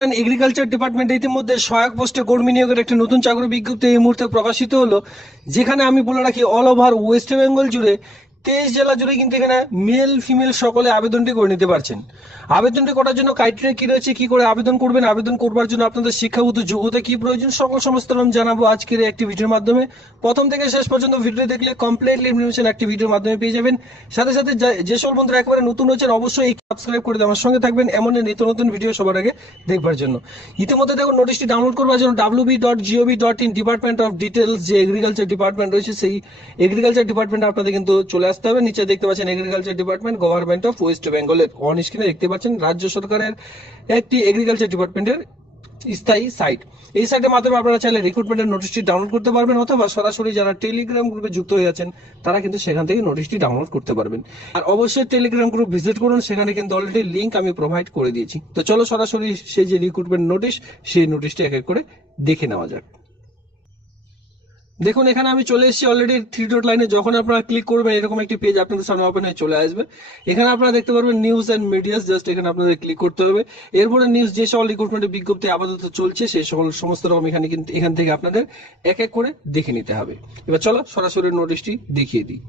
Agriculture department ইতিমধ্যে সহায়ক পোস্টে কর্মী নিয়োগের একটি নতুন চাকরি বিজ্ঞপ্তি এই মুহূর্তে প্রকাশিত হলো, যেখানে আমি বলে রাখি অল ওভার ওয়েস্ট বেঙ্গল জুড়ে 23 জেলা জুড়ে কিন্তু এখানে মেল ফিমেল সকলে আবেদনটি করে নিতে পারছেন। আবেদনটি করার জন্য ক্রাইটেরিয়া কি রয়েছে, কি করে আবেদন করবেন, আবেদন করবার জন্য আপনাদের শিক্ষাগত যোগ্যতা কি প্রয়োজন, সকল সমস্ত নাম জানাবো আজকের একটি ভিডিওর মাধ্যমে। প্রথম থেকে শেষ পর্যন্ত ভিডিও দেখলে কমপ্লিটলি ইনফরমেশন একটি ভিডিওর মাধ্যমে পেয়ে যাবেন। সাথে সাথে যে সকল বন্ধুরা একেবারে নতুন হচ্ছেন অবশ্যই সাবস্ক্রাইব করে আমার সঙ্গে থাকবেন এমন নিত্য নতুন ভিডিও সবার আগে দেখবার জন্য। ইতিমধ্যে দেখুন নোটিশটি ডাউনলোড করবার জন্য wb.gov.in ডিপার্টমেন্ট অফ ডিটেলস যে এগ্রিকালচার ডিপার্টমেন্ট রয়েছে সেই এগ্রিকালচার ডিপার্টমেন্ট আপনাদের কিন্তু চলে আসতে হবে। নিচে দেখতে পাচ্ছেন agriculture department government of West বেঙ্গলের অন স্ক্রিনে দেখতে পাচ্ছেন রাজ্য সরকারের একটি এগ্রিকালচার ডিপার্টমেন্টের স্থায়ী সাইট। এই সাইটের মাধ্যমে আপনারা চাইলে রিক্রুটমেন্টের নোটিশটি ডাউনলোড করতে পারবেন, অথবা সরাসরি যারা টেলিগ্রাম গ্রুপে যুক্ত হয়ে আছেন তারা কিন্তু সেখান থেকে নোটিশটি ডাউনলোড করতে পারবেন। আর অবশ্যই টেলিগ্রাম গ্রুপ ভিজিট করুন, সেখানে কিন্তু অলরেডি লিঙ্ক আমি প্রোভাইড করে দিয়েছি। তো চলো সরাসরি সেই যে রিক্রুটমেন্ট নোটিশ সেই নোটিশটি এক এক করে দেখে নেওয়া যাক। দেখুন এখানে আমি চলে এসেছি অলরেডি থ্রি ডট লাইনে। যখন আপনারা ক্লিক করবেন এরকম একটি পেজ আপনাদের সামনে ওপেন হয়ে চলে আসবে। এখানে আপনারা দেখতে পারবেন নিউজ এন্ড মিডিয়াস, জাস্ট এখানে আপনাদের ক্লিক করতে হবে। এরপরে নিউজ যে সকল রিক্রুটমেন্টের বিজ্ঞপ্তি আপাতত চলছে সেই সকল সমস্ত রকম এখানে কিন্তু এখান থেকে আপনাদের এক এক করে দেখে নিতে হবে। এবার চলো সরাসরি নোটিশটি দেখিয়ে দিই।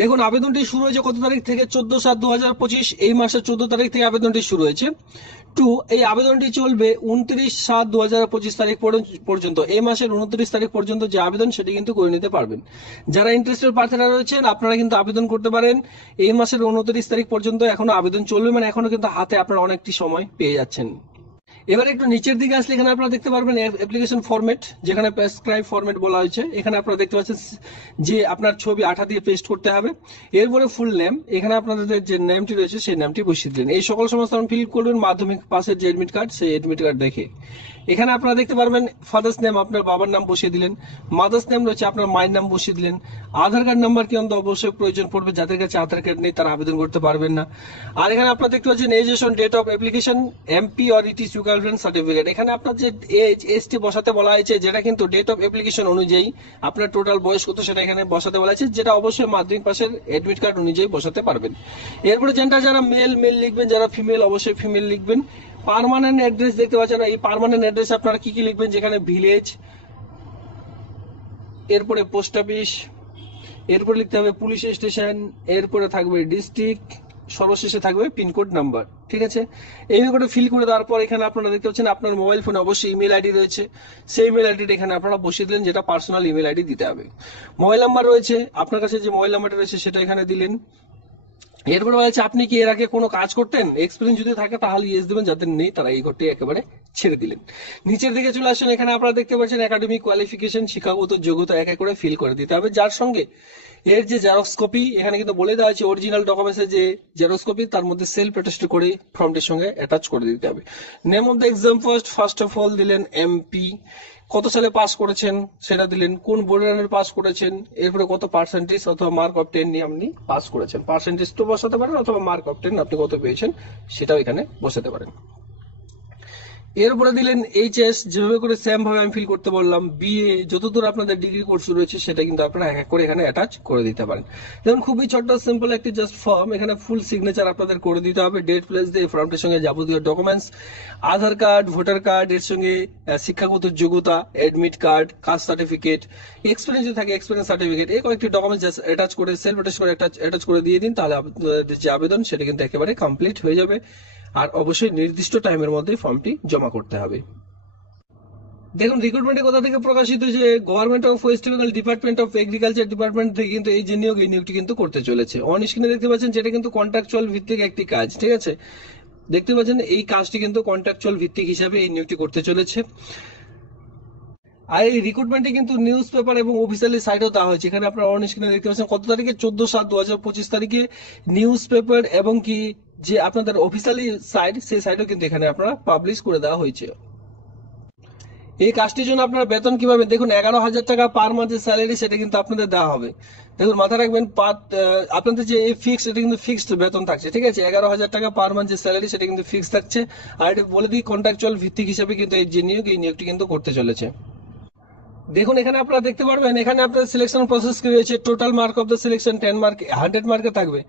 দেখুন আবেদনটি শুরু হয়েছে কত তারিখ থেকে, 14/7/2025 এই মাসের 14 তারিখ থেকে আবেদনটি শুরু হয়েছে। এই আবেদনটি চলবে 29/7/2025 তারিখ পর্যন্ত। এই মাসের 29 তারিখ পর্যন্ত যে আবেদন সেটি কিন্তু করে নিতে পারবেন। যারা ইন্টারেস্টেড প্রার্থীরা রয়েছেন আপনারা কিন্তু আবেদন করতে পারেন। এই মাসের 29 তারিখ পর্যন্ত এখনো আবেদন চলবে, মানে এখনো কিন্তু হাতে আপনারা অনেকটি সময় পেয়ে যাচ্ছেন। এবার একটু নিচের দিকে আসলে এখানে আপনারা দেখতে পারবেন অ্যাপ্লিকেশন ফরম্যাট, যেখানে প্রেসক্রাইব ফরম্যাট বলা হয়েছে। এখানে আপনারা দেখতে পাচ্ছেন যে আপনার ছবি আঠা দিয়ে পেস্ট করতে হবে। এরপরে ফুল নেম, এখানে আপনাদের যে নেমটি রয়েছে সেই নামটি বসিয়ে দিলেন। এই সকল সমস্ত ফিল করবেন মাধ্যমিক পাসের যে এডমিট কার্ড সেই এডমিট কার্ড দেখে। এখানে আপনারা দেখতে পারবেন ফাদার্স নেম আপনার বাবার নাম বসিয়ে দিলেন, মাদার্স নেম রয়েছে আপনার মায়ের নাম বসিয়ে দিলেন। আধার কার্ড নাম্বার কিন্তু অবশ্যই প্রয়োজন পড়বে, যাদের কাছে আধার কার্ড নেই তারা আবেদন করতে পারবেন না। আর এখানে আপনারা দেখতে পাচ্ছেন education date of application MP or its girlfriend certificate. এখানে আপনার যে এজটি বসাতে বলা হয়েছে, যেটা কিন্তু ডেট অফ অ্যাপ্লিকেশন অনুযায়ী আপনার টোটাল বয়স কত সেটা এখানে বসাতে বলা হয়েছে, যেটা অবশ্যই মাধ্যমিক পাশের এডমিট কার্ড অনুযায়ী বসাতে পারবেন। এরপরে যারা মেল লিখবেন, যারা ফিমেল অবশ্যই ফিমেল লিখবেন। পার্মানেন্ট অ্যাড্রেস দেখতে পাচ্ছেন, এই পার্মানেন্ট অ্যাড্রেস আপনারা কি লিখবেন, যেখানে ভিলেজ, এরপরে পোস্ট অফিস, এরপরে লিখতে হবে পুলিশ স্টেশন, এরপরে থাকবে ডিস্ট্রিক্ট, সর্বশেষে থাকবে পিনকোড নাম্বার। ঠিক আছে, এইভাবে ফিল করে দেওয়ার পর এখানে আপনারা দেখতে পাচ্ছেন আপনার মোবাইল ফোনে অবশ্যই ইমেল আইডি রয়েছে, সেই ইমেল আইডিটা এখানে আপনারা বসিয়ে দিলেন, যেটা পার্সোনাল ইমেল আইডি দিতে হবে। মোবাইল নাম্বার রয়েছে আপনার কাছে, যে মোবাইল নাম্বারটা রয়েছে সেটা এখানে দিলেন। এরপরে বলছে আপনি কি এর আগে কোনো কাজ করতেন, এক্সপিরিয়েন্স যদি থাকে তাহলে ইয়েস দেবেন, যাদের নেই তারা এই ঘরটি একেবারে ছেড়ে দিলেন। নিচের দিকে চলে আসেন, এখানে আপনারা দেখতে পাচ্ছেন একাডেমিক কোয়ালিফিকেশন, শিক্ষাগত যোগ্যতা এক এক করে ফিল করে দিতে হবে, যার সঙ্গে এর যে জেরক্স কপি এখানে কিন্তু বলে দেওয়া হয়েছে অরিজিনাল ডকুমেন্টসের যে জেরক্স কপি তার মধ্যে সেলফ অ্যাটাস্ট করে ফর্মটির সঙ্গে অ্যাটাচ করে দিতে হবে। Name of the exam first of all দিলেন এমপি, কত সালে পাস করেছেন সেটা দিলেন, কোন বোর্ডের পাস করেছেন, এরপরে কত পার্সেন্টেজ অথবা মার্ক অফ 10 নিয়ে আপনি পাস করেছেন, পার্সেন্টেজ তো বসাতে পারেন অথবা মার্ক অফ 10 আপনি কত পেয়েছেন সেটাও এখানে বসাতে পারেন। এরপরে দিলেন এইচএস, যেভাবে করে সেম ভাবে আমি ফিল করতে বললাম। বিএ, যতদূর আপনাদের ডিগ্রি কোর্স রয়েছে সেটা কিন্তু আপনারা এক এক করে এখানে অ্যাটাচ করে দিতে পারেন। যেমন খুবই ছোট্ট সিম্পল একটি জাস্ট ফর্ম, এখানে ফুল সিগনেচার আপনাদের করে দিতে হবে, ডেট প্লেস দিয়ে ফর্মটির সঙ্গে যাবতীয় documents, Aadhaar card, voter card, এর সঙ্গে শিক্ষাগত যোগ্যতা, admit card, caste certificate, experience যদি থাকে এক্সপিরিয়েন্স সার্টিফিকেট, এই কয়েকটি ডকুমেন্টস জাস্ট অ্যাটাচ করে সেলফ অ্যাটাচ করে অ্যাটাচ করে দিয়ে দিন, তাহলে আপনাদের যে আবেদন সেটা কিন্তু একেবারে কমপ্লিট হয়ে যাবে। আর অবশ্যই নির্দিষ্ট টাইমের মধ্যে ফর্মটি জমা করতে হবে। দেখুন রিক্রুটমেন্টের কথা থেকে প্রকাশিত যে government of West Bengal department of agriculture department থেকে কিন্তু এই যে নিয়োগটি কিন্তু করতে চলেছে। অন স্ক্রিনে দেখতে পাচ্ছেন যেটা কিন্তু কন্ট্রাকচুয়াল ভিত্তিক একটি কাজ। ঠিক আছে, দেখতে পাচ্ছেন এই কাজটি কিন্তু কন্ট্রাকচুয়াল ভিত্তিক হিসাবে এই নিয়োগটি করতে চলেছে। আর এই রিক্রুটমেন্টে কিন্তু নিউজ পেপার এবং অফিসিয়ালি সাইটও দেওয়া হয়েছে। এখানে আপনারা অন স্ক্রিনে দেখতে পাচ্ছেন কত তারিখে, 14/7/2025 তারিখে নিউজ পেপার এবং কি যে আপনাদের অফিসিয়ালি সাইট সেই সাইটও কিন্তু এখানে আপনারা পাবলিশ করে দেওয়া হয়েছে। এই কাজটির জন্য আপনারা বেতন কিভাবে, দেখুন 11,000 টাকা পার মান্থের স্যালারি সেটা কিন্তু আপনাদের দেওয়া হবে। দেখুন মাথায় রাখবেন আপনাদের যে ফিক্সড, এটা কিন্তু ফিক্সড বেতন থাকছে। ঠিক আছে, 11,000 টাকা পার মান্থ যে স্যালারি সেটা কিন্তু ফিক্সড থাকছে। আর এটা বলে দিই কন্ট্রাকচুয়াল ভিত্তিক হিসাবে কিন্তু এই নিয়োগটি কিন্তু করতে চলেছে। দেখুন এখানে আপনারা দেখতে পারবেন এখানে আপনাদের সিলেকশন প্রসেস কি রয়েছে। Total mark of the selection 10 mark 100 মার্কে থাকবে,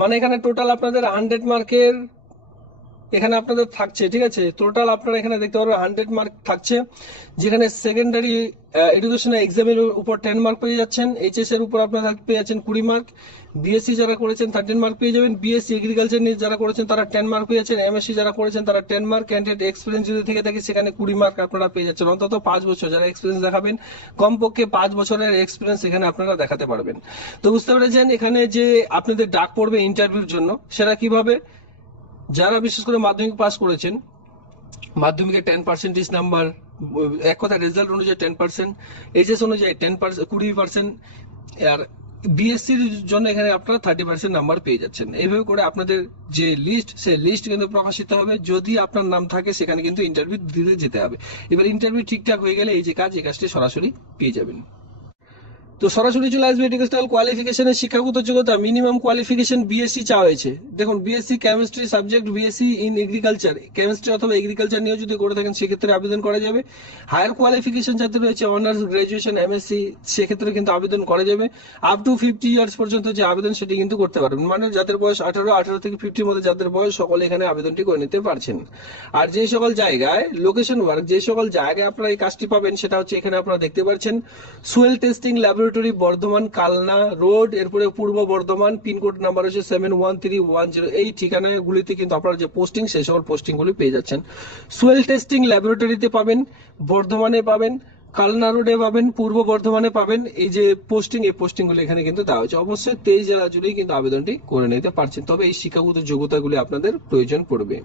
মানে এখানে টোটাল আপনাদের 100 মার্কের এখানে আপনাদের থাকছে, ঠিক আছে। টোটাল আপনারা এখানে দেখতে পারবেন 100 মার্ক থাকছে, যেখানে সেকেন্ডারি এডুকেশনাল এক্সামের উপর 10 মার্ক পেয়ে যাচ্ছেন, এইচএস এর উপর আপনারা পেয়ে যাচ্ছেন 20 মার্ক, বিএসসি যারা করেছেন 13 মার্ক পেয়ে যাবেন, বিএসসি এগ্রিকালচার নিয়ে যারা করেছেন তারা 10 মার্ক পেয়ে যাচ্ছেন, এমএসসি যারা করেছেন তারা 10 মার্ক, ক্যান্ডিডেট এক্সপিরিয়েন্স যদি থেকে থাকে সেখানে 20 মার্ক আপনারা পেয়ে যাচ্ছেন। অন্তত 5 বছর যারা এক্সপিরিয়েন্স দেখাবেন, কমপক্ষে 5 বছরের এক্সপিরিয়েন্স এখানে আপনারা দেখাতে পারবেন। তো বুঝতে পেরেছেন এখানে যে আপনাদের ডাক পড়বে ইন্টারভিউর জন্য, সেটা কিভাবে, যারা বিশেষ করে মাধ্যমিক পাস করেছেন, মাধ্যমিকে 10% নাম্বার, এক কথা রেজাল্ট অনুযায়ী 10%, এইচএস অনুযায়ী 10%, 20%, আর বিএসসির জন্য এখানে আপনারা 30% নাম্বার পেয়ে যাচ্ছেন। এইভাবে করে আপনাদের যে লিস্ট, সেই লিস্ট কিন্তু প্রকাশিত হবে। যদি আপনার নাম থাকে সেখানে কিন্তু ইন্টারভিউ দিতে যেতে হবে। এবার ইন্টারভিউ ঠিকঠাক হয়ে গেলে এই যে কাজ, এই কাজটি সরাসরি পেয়ে যাবেন। তো সরাসরি চলে আসবে এডুকেশনাল কোয়ালিফিকেশনের শিক্ষাগত যোগ্যতা, মিনিমাম কোয়ালিফিকেশন বিএসসি চাওয়া হয়েছে। দেখুন, BSc chemistry subject, BSc in agriculture, chemistry অথবা এগ্রিকালচার নিয়ে যদি করে থাকেন সেক্ষেত্রে আবেদন করা যাবে। হায়ার কোয়ালিফিকেশন যাতে রয়েছে অনার্স, গ্রাজুয়েশন, এমএসসি, সেক্ষেত্রে কিন্তু আবেদন করা যাবে। আপ টু 50 ইয়ার্স পর্যন্ত যে আবেদন সেটি কিন্তু করতে পারবেন, মানে যাদের বয়স 18 থেকে 50 মধ্যে যাদের বয়স, সকলে এখানে আবেদনটি করে নিতে পারছেন। আর যে সকল জায়গায় লোকেশন ওয়ার্ক, যে সকল জায়গায় আপনারা এই কাজটি পাবেন সেটা হচ্ছে এখানে আপনারা দেখতে পাচ্ছেন, soil testing laboratory, Bardhaman Kalna road, এরপরে পূর্ব বর্ধমান, পিনকোড নাম্বার হচ্ছে 71310। এই ঠিকানাগুলিতে কিন্তু আপনারা যে পোস্টিং, সেই সকল পোস্টিং গুলি পেয়ে যাচ্ছেন। সোয়েল টেস্টিং ল্যাবরেটরিতে পাবেন, বর্ধমানে পাবেন, কালনা রোডে পাবেন, পূর্ব বর্ধমানে পাবেন। এই যে পোস্টিং, এই পোস্টিং গুলো এখানে কিন্তু দেওয়া হচ্ছে। অবশ্যই 23 জেলা জুড়েই কিন্তু আবেদনটি করে নিতে পারছেন, তবে এই শিক্ষাগত যোগ্যতাগুলি আপনাদের প্রয়োজন পড়বে।